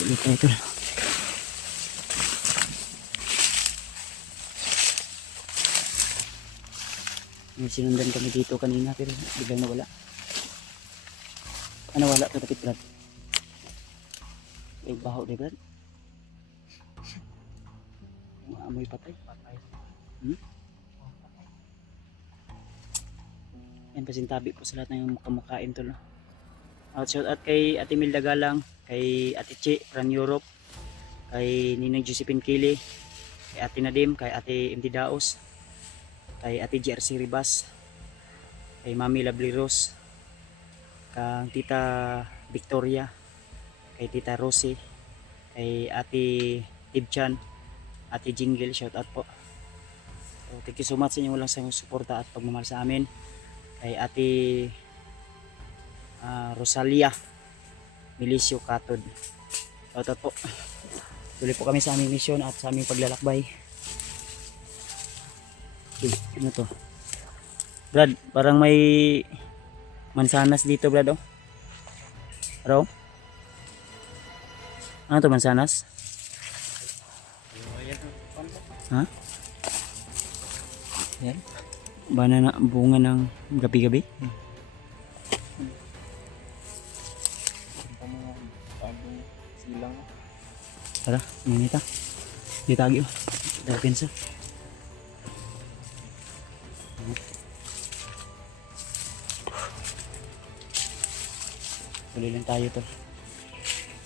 Ulit tayo tol. May sinundan kami dito kanina pero biglang nawala. Ano wala ito tapit Brad? May baho di Brad? Amoy patay. Hmm? Yan pasintabi po sa lahat ng kamukain tol. Shout out kay Ate Milda Galang, kay Ate Che from Europe, kay Ninong Josephine Kili, kay Ate Nadim, kay Ate MD Daos, kay Ate JRC Ribas, kay Mami Lovely Rose, kay Tita Victoria, kay Tita Rosie, kay Ate Tibchan, Ate Jingle, shout out po. So, thank you so much sa inyong walang sangong suporta at pagmamahal sa amin. Kay Ate Rosalia Milicio Katod, shout out po. Tuloy po kami sa aming misyon at sa aming paglalakbay. Okay, ano to Brad? Parang may mansanas dito Brad oh. Ano? Ano to mansanas? Ha? Yan? Banana bunga ng gabi-gabi? Tara, minita. Di tagi oh. Dahil pinsa. Tuloy lang tayo to.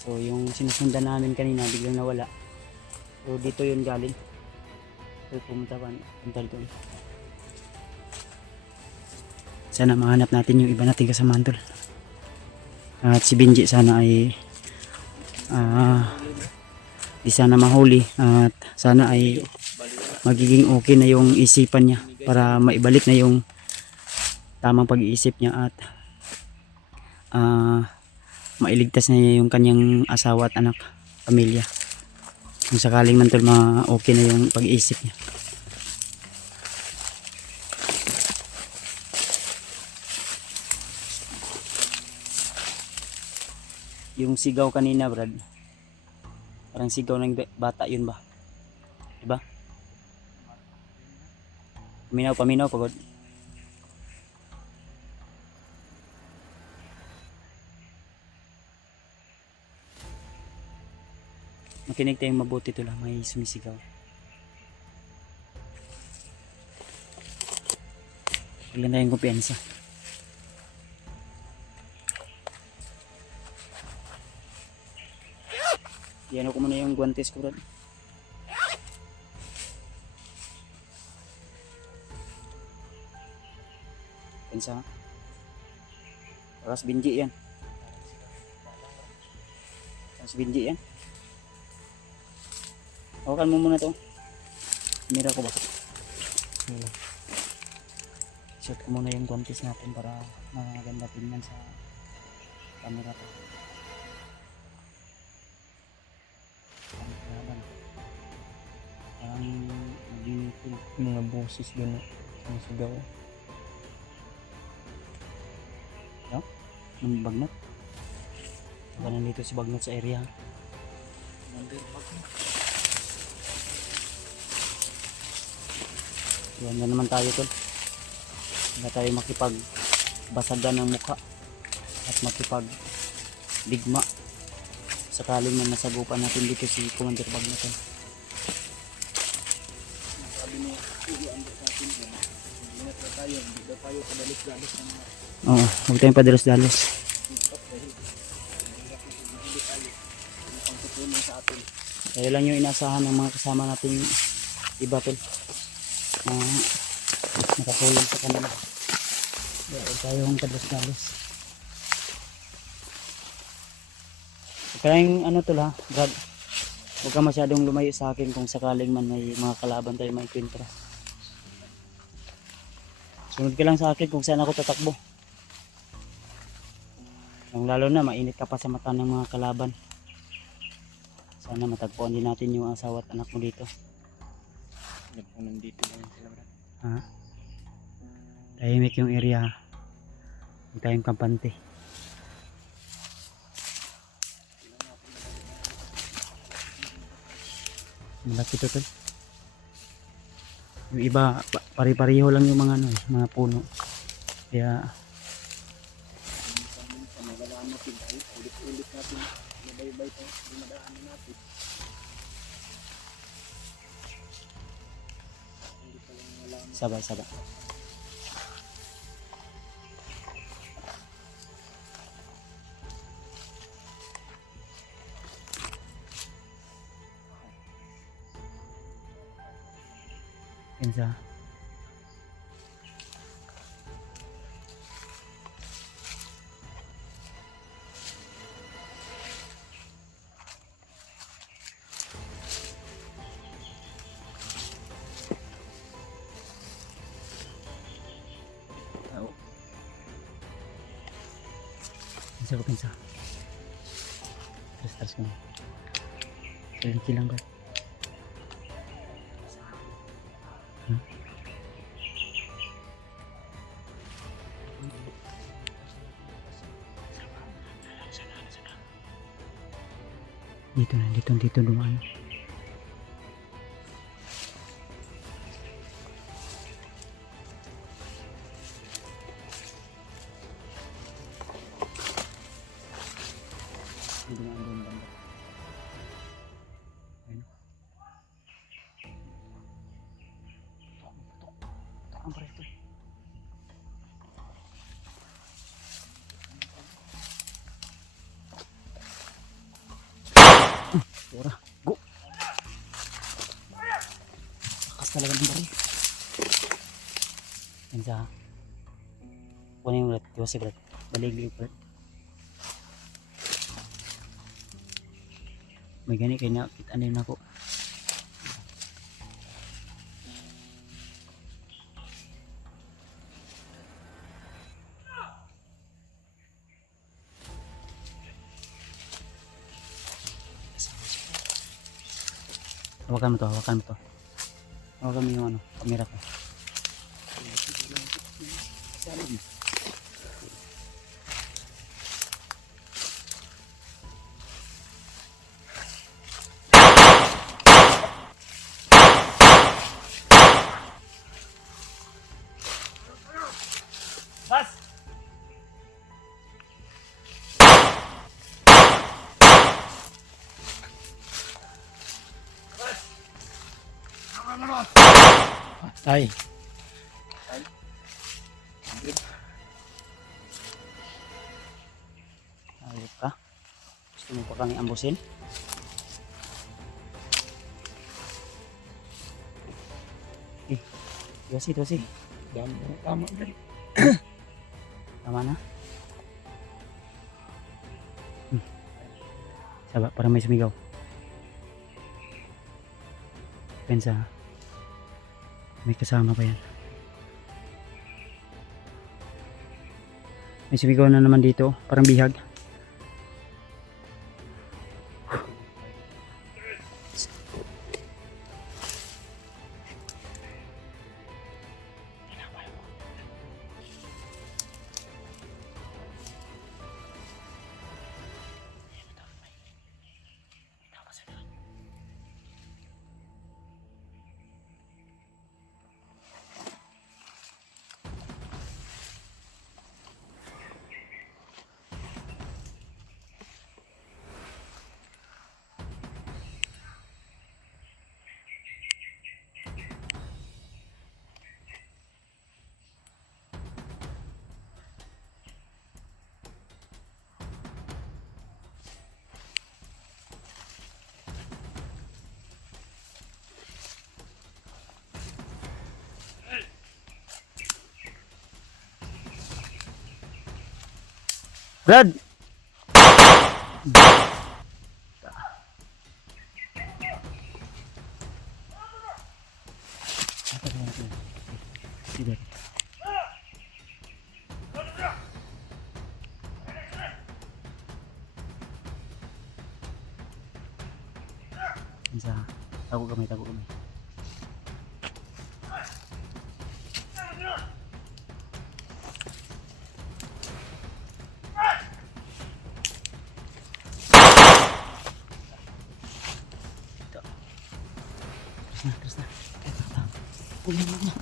So yung sinusundan namin kanina biglang nawala. So dito yun galing. So pumunta dito. Sana mahanap natin yung iba na tiga sa Mantol. At si Benji sana ay di sana mahuli at sana ay magiging okay na yung isipan niya para maibalik na yung tamang pag-iisip niya at mailigtas na niya yung kanyang asawa at anak, pamilya. Kung sakaling man tol okay na yung pag-iisip niya. Yung sigaw kanina Brad, parang sigaw ng bata yun ba? Diba? Paminaw pagod. Makinig tayong mabuti to lang, may sumisigaw. Wala tayong kumpiyansa. Yan ako muna yung guantes ko Brad. Pensa. Paras Benji yan. Paras Benji yan. Hawakan mo muna to. Mira ko ba? Shot ko muna yung guantes natin para maganda tingnan sa camera to. Mga boses doon ang sigaw. No? Yung bagnat. Baka nandito si bagnat sa area. Yan na naman tayo tol. Hindi tayo makipagbasagan ng mukha at makipagdigma sakaling man nasagupan natin dito si Commander Bagnat. Oo, huwag tayong padalos-dalos. Kaya lang yung inasahan ng mga kasama nating iba tol. Nakatulong sa kanila. Huwag tayong padalos-dalos. Kaya yung ano tol ha, Brad, huwag ka masyadong lumayo sa akin kung sakaling man may mga kalaban tayo may kwintra. Sunod ka lang sa akin kung saan ako tatakbo. Lalo na mainit ka pa sa mata ng mga kalaban. Sana matagpuan din natin yung asawa at anak mo dito. Nandito lang sila Brad. Ha? Tahimik yung area. Huwag tayong kampante. Malapit ito. Yung iba pare-pareho lang yung mga ano, mga puno. Kaya ulit natin nabay-bay tayo dumadaanan natin. Sabay-sabay. Pinsa. Pinsa ko pinsa. Terus ko. Selingki lang ko. Dito dumaan. Dumaan doon banda. Ayun. Tok ang presto. Ora, go. Lakas talaga ng bari. Yan sa kunin yung ulit, tiwasi ulit, baliglig ulit. May gani kaya nakita din ako. Hawakan mo to. Hawakan mo yung ano, kamera ko. Bas! Ay. Ayop ka. Gusto mo pa kami ambusin? Tuwasi. Tama na. Tama na? Saba, para may sumigaw. Pensa. May kasama pa yan. May sumigaw na naman dito. Parang bihag. Brad! Sige. Isa, tago kami. Atras na. Huwag na, huwag na.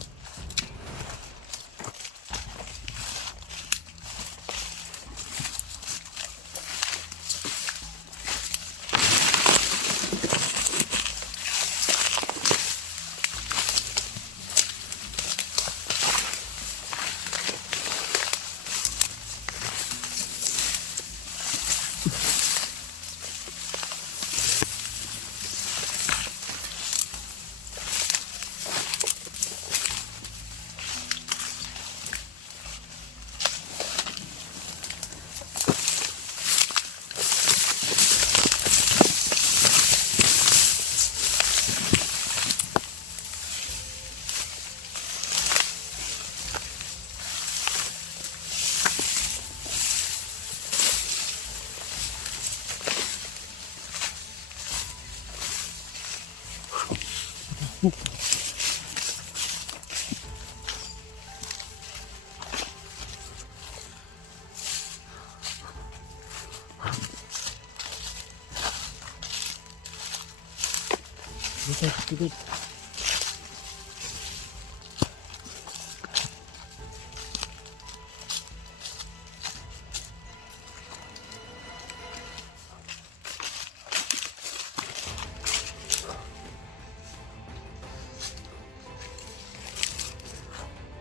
Dito, dito.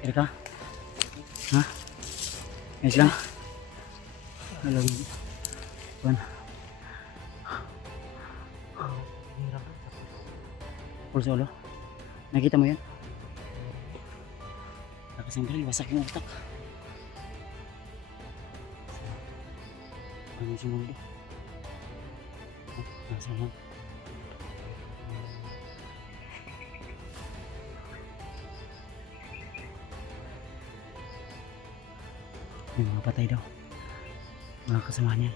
Kira ka? Ha? Ayos lang? Alam mo. Buwan. Pulso ulo? Nakita mo yan? Lakas ng baril, wasak yung utak. Ano si mundo? Nasa lang. May mga patay daw. Mga kasama niya.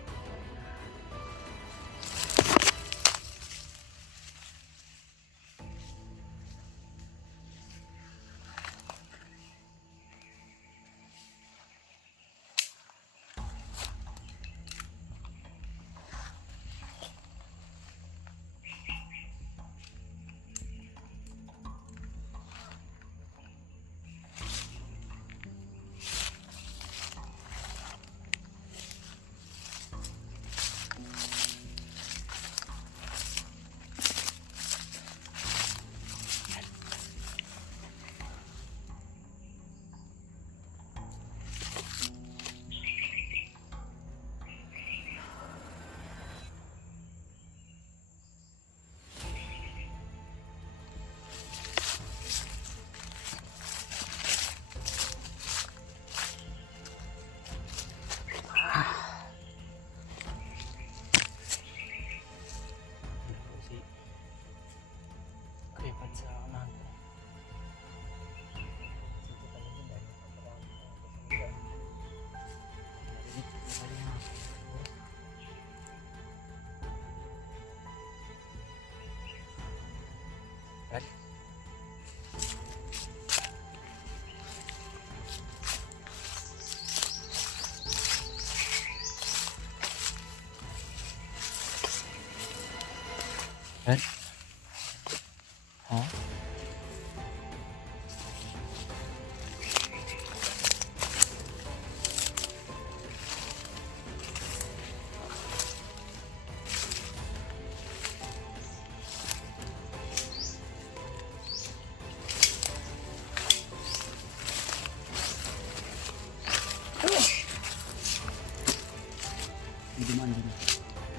Kan? Ha? Hindi man din.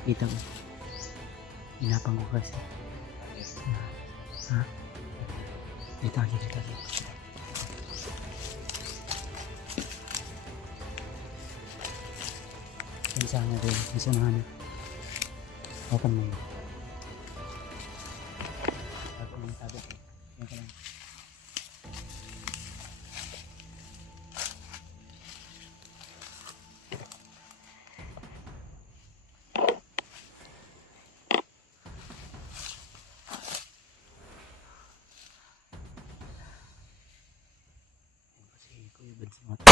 Kita ko. Hinapang ko kasi. Ha? Dito lagi, dito lagi. Pinsahan na rin. Pinsahan na. Open mo. Open mo sabi ko. Yan ka lang. Ibad sa mata.